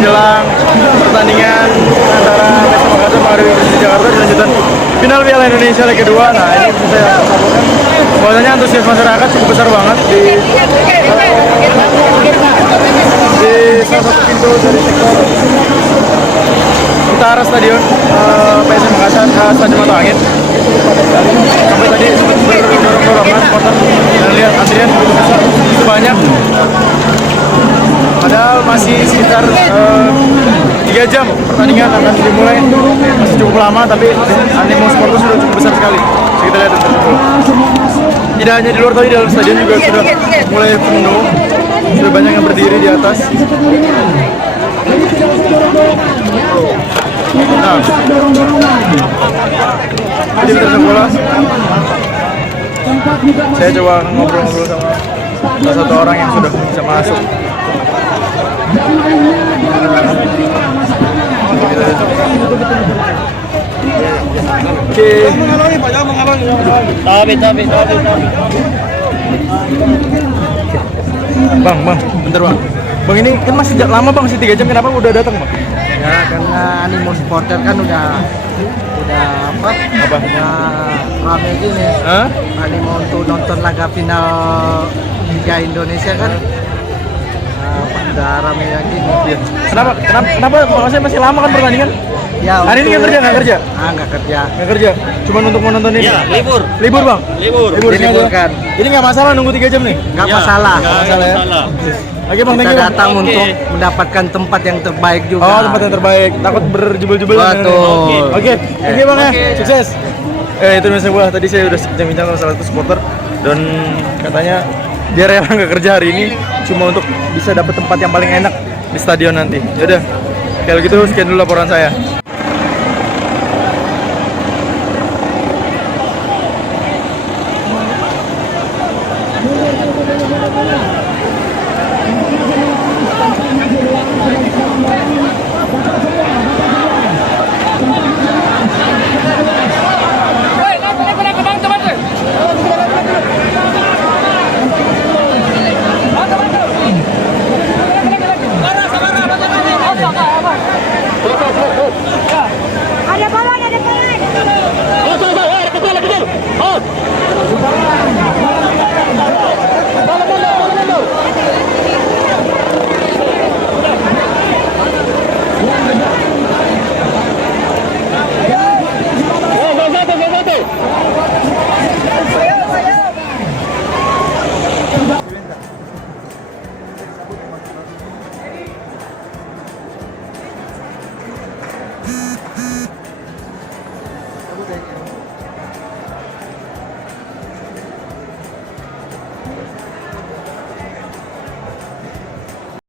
menjelang pertandingan antara PSM Makassar menghadapi Persija Jakarta di lanjutan final Piala Indonesia leg kedua. Nah, ini bisa saya sampaikan bahwasanya antusias masyarakat cukup besar banget di salah satu pintu dari sektor utara stadion PSM Makassar, Stadion Mato Angin. Sampai tadi sempat berdorong-dorongan supporter dan lihat antrian begitu besar, begitu banyak. Padahal masih sekitar 3 jam pertandingan akan dimulai, masih cukup lama, tapi animo supporter sudah cukup besar sekali. Bisa kita lihat tersebut. Tidak hanya di luar, tapi di dalam stadion juga sudah mulai penuh, sudah banyak yang berdiri di atas. Nah, jadi terus bola. Saya coba ngobrol-ngobrol sama salah satu orang yang sudah bisa masuk. Oke. Tapi. Bang, bentar bang. Bang, ini kan masih lama bang, masih 3 jam, kenapa udah datang bang? Ya karena animo supporter kan udah apa? Udah rame gini. Animo untuk nonton laga final Liga Indonesia kan udah rame lagi. Iya. Kenapa maksudnya masih lama kan pertandingan? Ya, hari ini nggak kerja? Nggak kerja. Cuma untuk menonton ini. Ya, libur bang. Libur kan. Ini nggak masalah nunggu 3 jam nih? Nggak Ya, masalah. nggak masalah ya. Oke bang, Kita thank you, datang bang. untuk mendapatkan tempat yang terbaik juga. Oh, tempat yang terbaik. Takut berjubel-jubelan. Betul. Oke, thank you bang ya. Sukses. Itu misalnya gua tadi saya udah bincang-bincang sama salah satu supporter dan katanya dia rela nggak kerja hari ini cuma untuk bisa dapat tempat yang paling enak di stadion nanti. Yaudah, kalau gitu sekian dulu laporan saya. Ada bola.